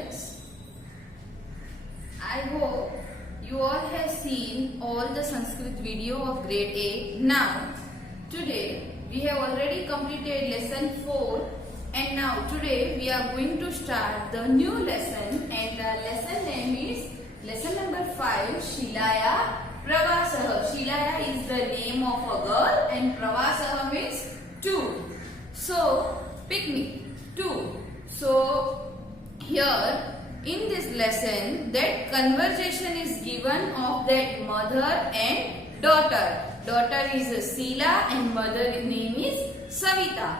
students, I hope you all have seen all the Sanskrit video of grade 8. Now, today we have already completed lesson 4 and now today we are going to start the new lesson, and the lesson name is lesson number 5, Shilaya Pravasah. Shilaya is the name of a girl and Pravasah means tour. So, picnic, tour. So, here in this lesson that conversation is given of that mother and daughter. Daughter is Sila and mother name is Savita.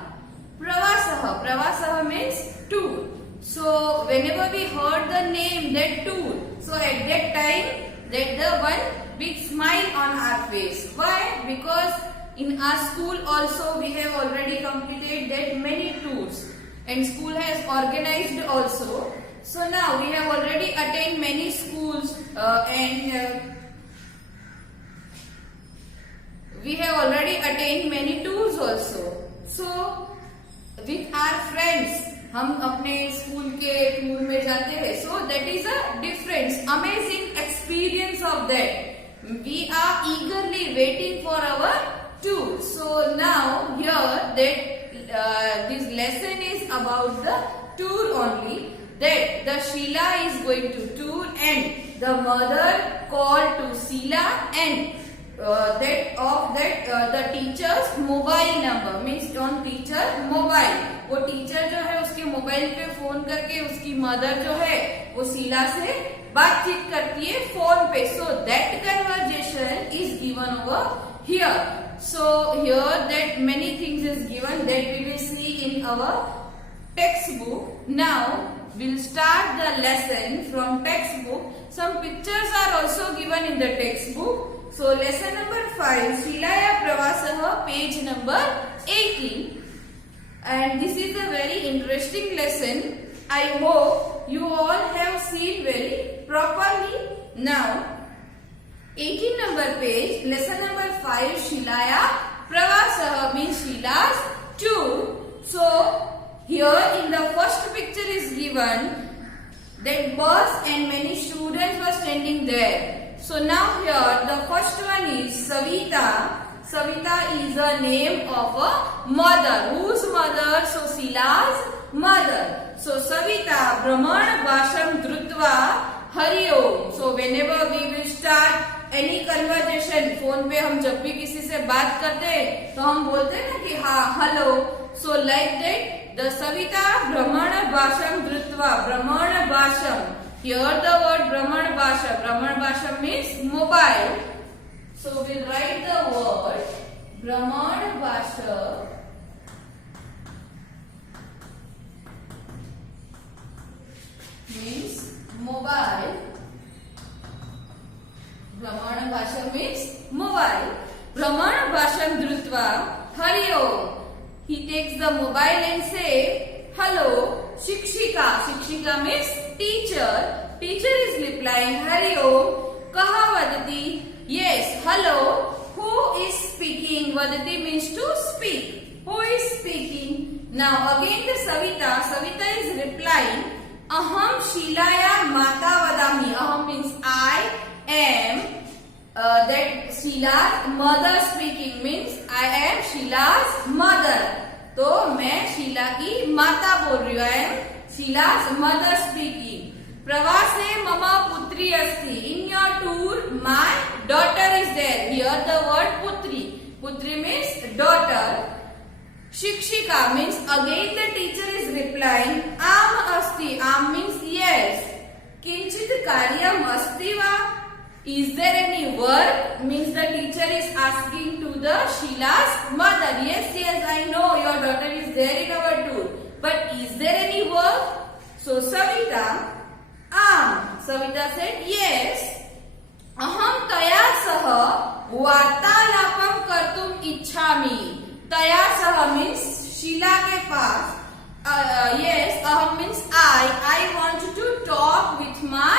Pravasah. Pravasah means tour. So whenever we heard the name that tour, so at that time that the one big smile on our face. Why? Because in our school also we have already completed that many tours and school has organized also. So now we have already attained many schools and we have already attained many tours also. So with our friends हम अपने school के tour में जाते हैं. So that is a difference, amazing experience of that. We are eagerly waiting for our tour. So now here that this lesson is about the tour only. That the Sheila is going to tour and the mother called to Sila and the teacher's mobile number means on teacher mobile. वो teacher जो है उसके mobile पे phone करके उसकी mother जो है वो शीला से बातचीत करती है फोन पे. So that conversation is given over here. So here that many things is given that we will see in our textbook. Now we'll start the lesson from textbook. Some pictures are also given in the textbook. So lesson number 5, Shilaya Pravasah, page number 18. And this is a very interesting lesson. I hope you all have seen very properly. Now 18 number page, lesson number 5, Shilaya Pravasah means Shila's tour. So here in the first picture is given that bus and many students were standing there. So now here the first one is Savita. Savita is a name of a mother. Whose mother? So Sila's mother. So Savita Brahman Bhasham Drutva Hari Om. So whenever we will start any conversation, phone पे हम जब भी किसी से बात करते हैं तो हम बोलते हैं ना कि हाँ hello. So like that the Savita Brahman Bhasham Drutva. Brahman Bhasham. Here the word Brahman Bhasha. Brahman Bhasha means mobile. So we'll write the word Brahman Bhasha means mobile. Brahman Bhasha means mobile. Brahman Bhasham Drutva Hari Om. He takes the mobile and say, hello, Shikshika. Shikshika means teacher. Teacher is replying, Hari Om. Kaha vadati? Yes, hello. Who is speaking? Vadati means to speak. Who is speaking? Now again the Savita. Savita is replying, Aham Shilaya Mata Vadami. Aham means I am. That Sheila's mother speaking means I am Sheila's mother. तो मैं शीला की माता बोल रही हूँ. I am Sheila's mother speaking. प्रवासे ममा पुत्री अस्ति. In your tour, my daughter is there. Here the word putri. Putri means daughter. Shikshika means again the teacher is replying. Am asti. Am means yes. Kinchit karyam asti va. Is there any work? Means the teacher is asking to the Sheila's mother. Yes, yes, I know your daughter is there in our tour. But is there any work? So Savita, Savita said yes. Aham taya saha vartalapam kartum ichhami. Taya saha means Sheila ke paas. Yes, aham means I want to talk with my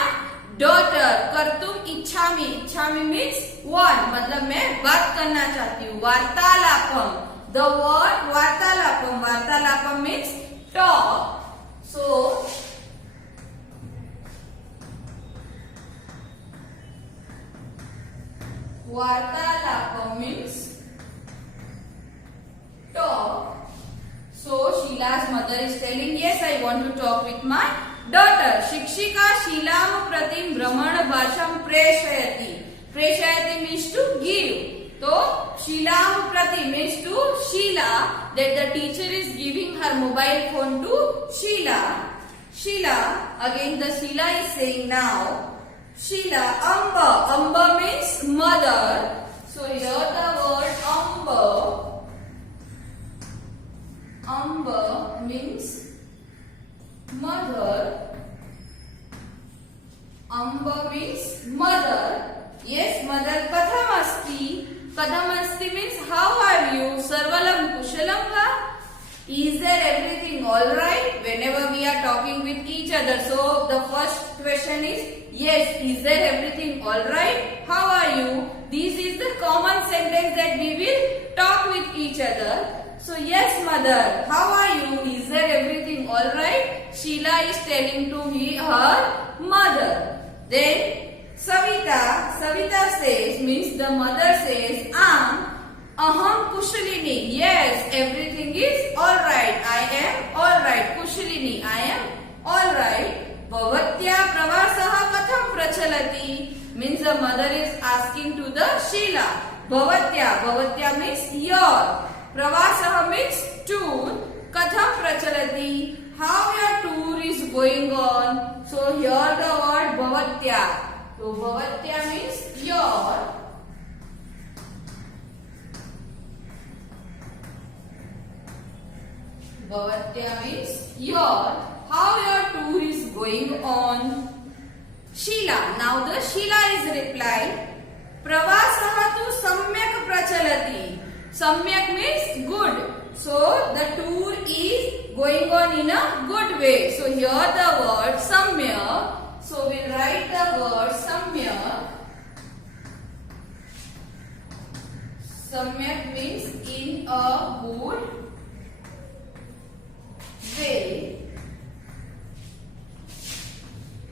daughter. Kartum ichhami. Ichhami means want. मतलब मैं बात करना चाहती हूँ. Vartalapam. The word vartalapam. Vartalapam means talk. So Vartalapa means talk. So Sheila's mother is telling, yes, I want to talk with my daughter. Shikshika Sheilam pratim Brahmana bhasham preshayati. Preshayati means to give. So Sheilam pratim means to Sheila, that the teacher is giving her mobile phone to Sheila. Sheila, again the Sheila is saying now. Sheila, Amba. Amba means mother. So here the word Amba. Amba means mother. Amba means mother. Yes, mother. Katham asti. Katham asti means how are you? Sarvalam kushalam va? Is there everything all right? Whenever we are talking with each other. So the first question is, yes, is there everything all right? How are you? This is the common sentence that we will talk with each other. So yes, mother, how are you? Is there everything all right? Sheila is telling to her mother. Then Savita says, means the mother says, Aham Kushalini. Yes, everything is all right. I am all right. Kushalini, I am all right. Bhavatya pravasaha katham prachalati. Means the mother is asking to the Sheila. Bhavatya means your. Pravasaha means tour. Katham prachalati. How your tour is going on. So here the word Bhavatya. So Bhavatya means your. Bhavatya means your. How your tour is going on. Sheila. Now the Sheila is replied. Pravasaha tu samyak prachalati. Samyak means good. So the tour is going on in a good way. So here the word samyak. So we'll write the word samyak. Samyak means in a good way.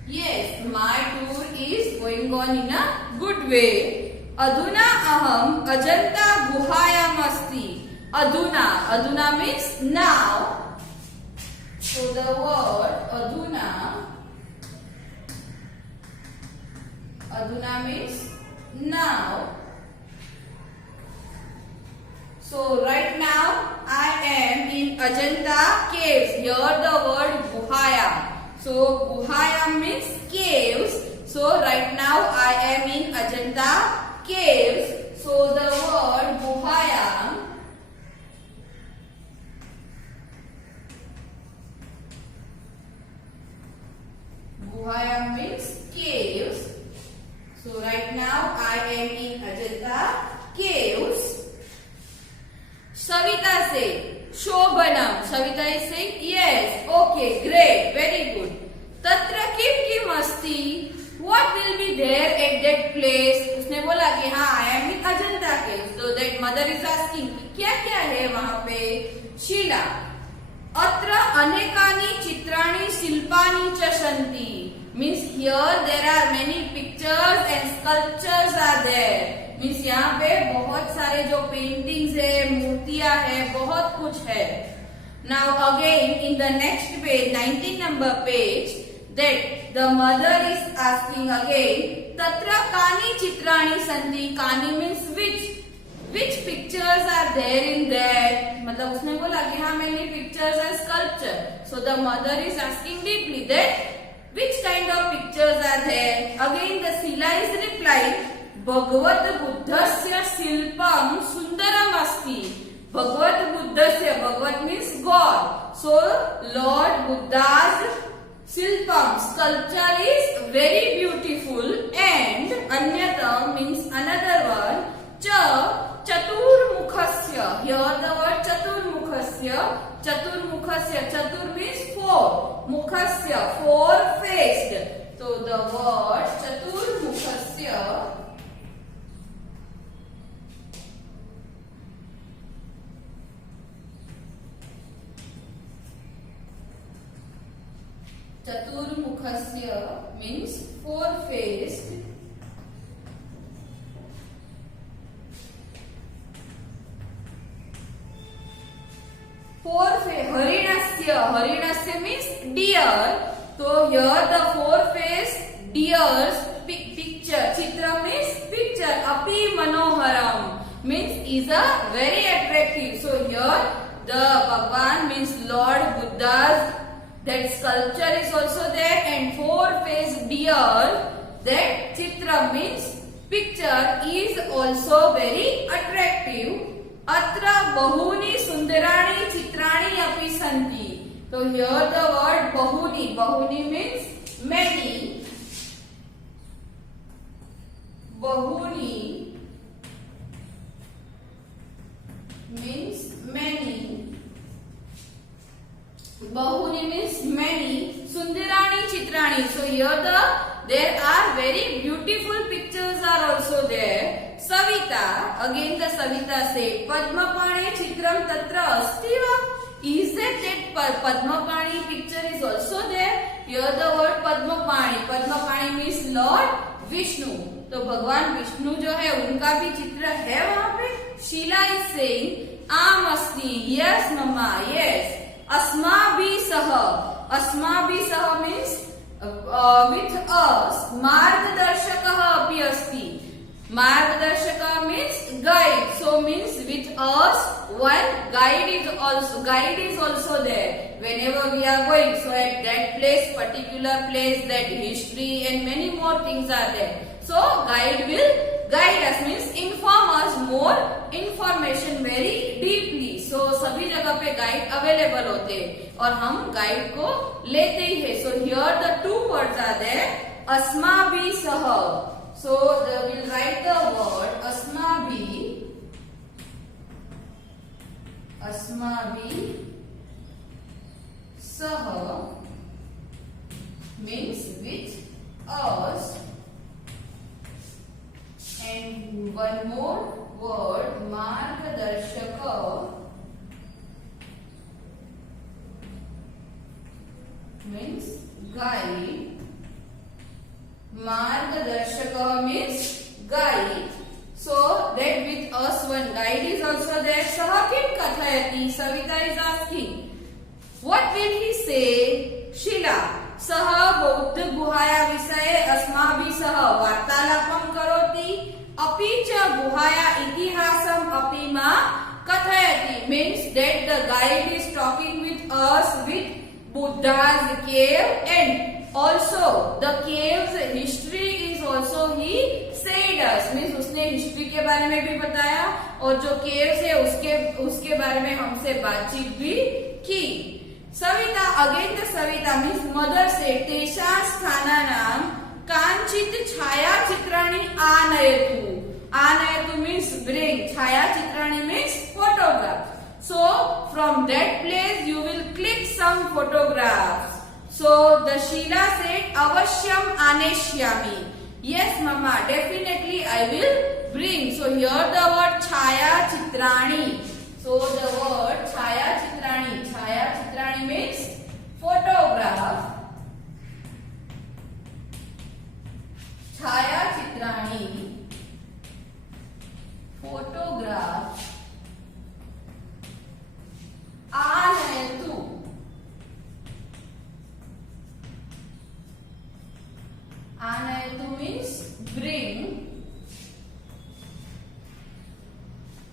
Yes, my tour is going on in a good way. Adhuna aham Ajanta guhayam asti. Adhuna means now. So the word adhuna means now. So right now I am in Ajanta caves. Here the word guhayam. So guhayam means caves. So right now I am in Ajanta caves. So the word guhayam. Guhayam means caves. So right now I am in Ajanta caves. Savita said, Shobhanam. Savita is saying, yes, okay, great, very good. Tatra kim asti. What will be there at that place? उसने बोला कि हाँ, I am in Ajanta caves. So that mother is asking, क्या क्या है वहाँ पे? Sheila. Atra anekani chitrani silpani च सन्ति. Means here there are many pictures and sculptures are there. Means यहाँ पे बहुत सारे जो पेंटिंग्स है, मूर्तियां है, बहुत कुछ है. Now again in the next page 19 number page that the mother is asking again तत्र कानि चित्राणि सन्ति. कानि means which pictures are there in that. मतलब उसने बोला कि हाँ many pictures are sculpture. So the mother is asking deeply that which kind of pictures are there. Again the Sheila is replying भगवत बुद्धस्य शिल्पम सुंदरम अस्ति. भगवत बुद्धस्य, भगवत means god. So Lord बुद्धा's शिल्पम sculpture is very beautiful. And Anyatam means another one. च चतुर्मुखस्य. Here the word चतुर्मुखस्य. चतुर्मुखस्य. चतुर means four. मुखस्य four faced. So the word चतुर्मुखस्य. Chaturmukhasya means four-faced. हरिणस्य, हरिणस्य means deer. So here the four face deers picture, chitra means picture, api manoharam means is a very attractive. So here the Bhagwan means Lord Buddha's that sculpture is also there, and four face deer, that chitra means picture, is also very attractive. Atra bahuni sundarani chitrani api santi. So here the word bahuni, bahuni means many, bahuni means many, bahuni means many, sundarani chitrani. So here there are very beautiful pictures are also there. Savita, again the Savita said, Padmapani chitram tatra asti va? Is that Padmapani picture is also there? Here the word Padmapani, Padmapani means Lord Vishnu. तो भगवान विष्णु जो है उनका भी चित्र है वहाँ पे. शीला is saying, आम अस्ति, yes mama, yes. अस्माभि सह, अस्माभि सह means with us. मार्गदर्शकः अपि अस्ति. Margdarshaka means guide, so means with us one guide is also there. Whenever we are going, so at that place, particular place, that history and many more things are there. So guide will guide us, means inform us more information very deeply. So सभी जगह पे guide available होते हैं और हम guide को लेते ही है. So here the two words are there, अस्माभि सह. So we'll write the word asmabhi, asmabhi sah means with us, and one more word margadarshaka means guide. Margadarshaka means guide. So that with us one guide is also there. Saha kim kathayati? Savita is asking. What will he say? Shila. Saha bauddha guhaya visaye asmabhi saha vartalapam karoti. Api cha guhaya itihasam api ma kathayati. Means that the guide is talking with us with Buddha's cave, and also the cave's history is also he said us, means उसने history के बारे में भी बताया और जो caves है उसके बारे में हमसे बातचीत भी की. Savita, again the Savita means mother से तेषा स्थानानां कांचित छायाचित्राणि आनयतु. आनयतु means bring, छायाचित्राणि means photograph. So from that place you will click some photographs. So the Sheila said, Avashyam aneshyami. Yes, mama, definitely I will bring. So here the word chaya chitrani. So the word chaya chitrani. Chaya chitrani means photograph. Chaya chitrani. Photograph. Anayatu. Anayatu means bring.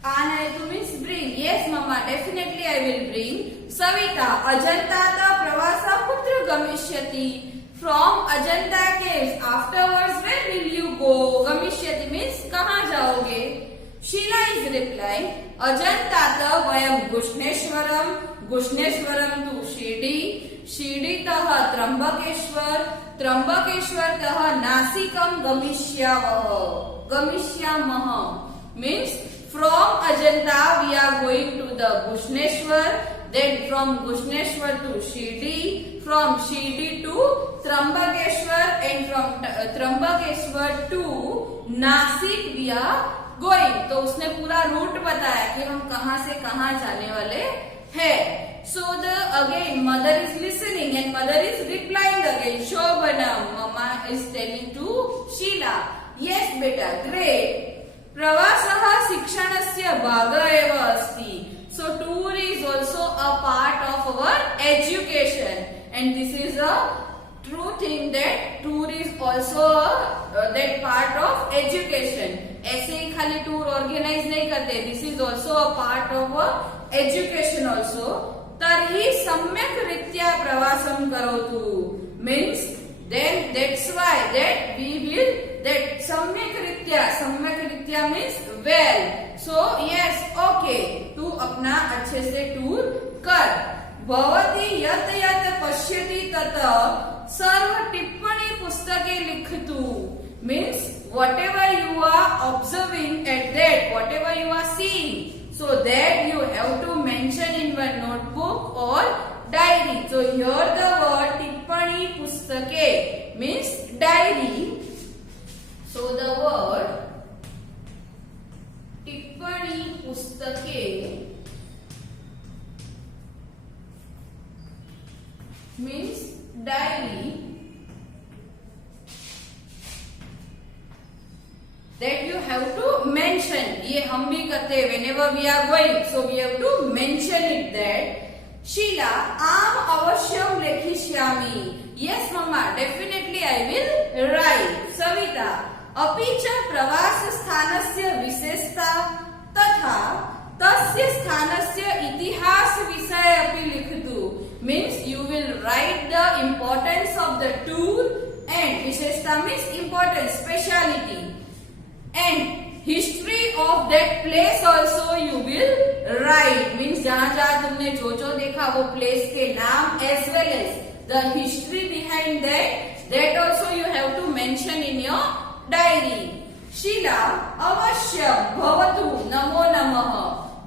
Anayatu means bring. Yes, mama, definitely I will bring. Savita, Ajanta pravasa putra gamishyati. From Ajanta caves. Afterwards, where will you go? Gamishyati means kahan jaoge? Sheila is replying, Ajanta vayam Gushneshwaram, Gushneshwaram to Shirdi, Shirditah Trambakeshwar, Trambakeshwartah Nasikam Gamishyamah. Means from Ajanta we are going to the Gushneshwar, then from Gushneshwar to Shirdi, from Shirdi to Trambakeshwar, and from Trambakeshwar to Nasik we are going. तो उसने पूरा root बताया कि हम कहां से कहां जाने वाले हैं. So the again mother is listening and mother is replying again. Shobhanam, mama is telling to Sheila, yes beta, great. Pravasah शिक्षणस्य भागः एव अस्ति. So tour is also a part of our education, and this is a true thing that tour is also that part of education. ऐसे ही खाली tour organise नहीं करते. This is also a part of education also. तर्हि सम्यक्रीत्या प्रवासं करोतु means then that's why that we will that सम्यक्रीत्या means well. So yes, okay, तू अपना अच्छे से टूर कर. भवती यत् यत् पश्यति तत् सर्व टिप्पणी पुस्तके लिखतु means whatever you are observing at that, whatever you are seeing, so that you have to mention in your notebook or diary. So here the word tippani pustake means diary. So the word tippani pustake means diary that you have to mention. ये हम भी करते हैं. Whenever we are going, so we have to mention it that Sheila आम अवश्यम लेखिष्यामि. Yes mama, definitely I will write. Savita अपि च प्रवास स्थानस्य विशेषता तथा तस्य स्थानस्य इतिहास विषय अपि लिखतु means you will write the importance of the tour and विशेषता means important, speciality, and history of that place also you will write means जहाँ जहाँ तुमने जो देखा वो place के नाम as well as the history behind that also you have to mention in your diary. Sheila अवश्यम भवतु नमो नमः.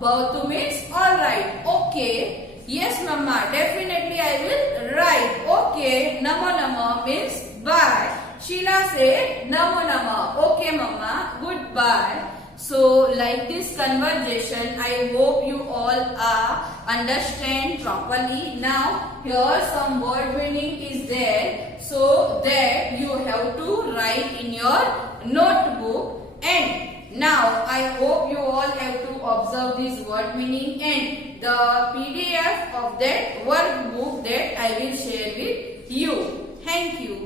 भवतु means all right, okay. Yes mama, definitely I will write. Okay, namo namo means bye. Sheila said namo namo. Okay mama, goodbye. So like this conversation, I hope you all understand properly. Now here some word meaning is there, so that you have to write in your notebook. And now I hope you all have to observe this word meaning and the PDF of that workbook that I will share with you. Thank you.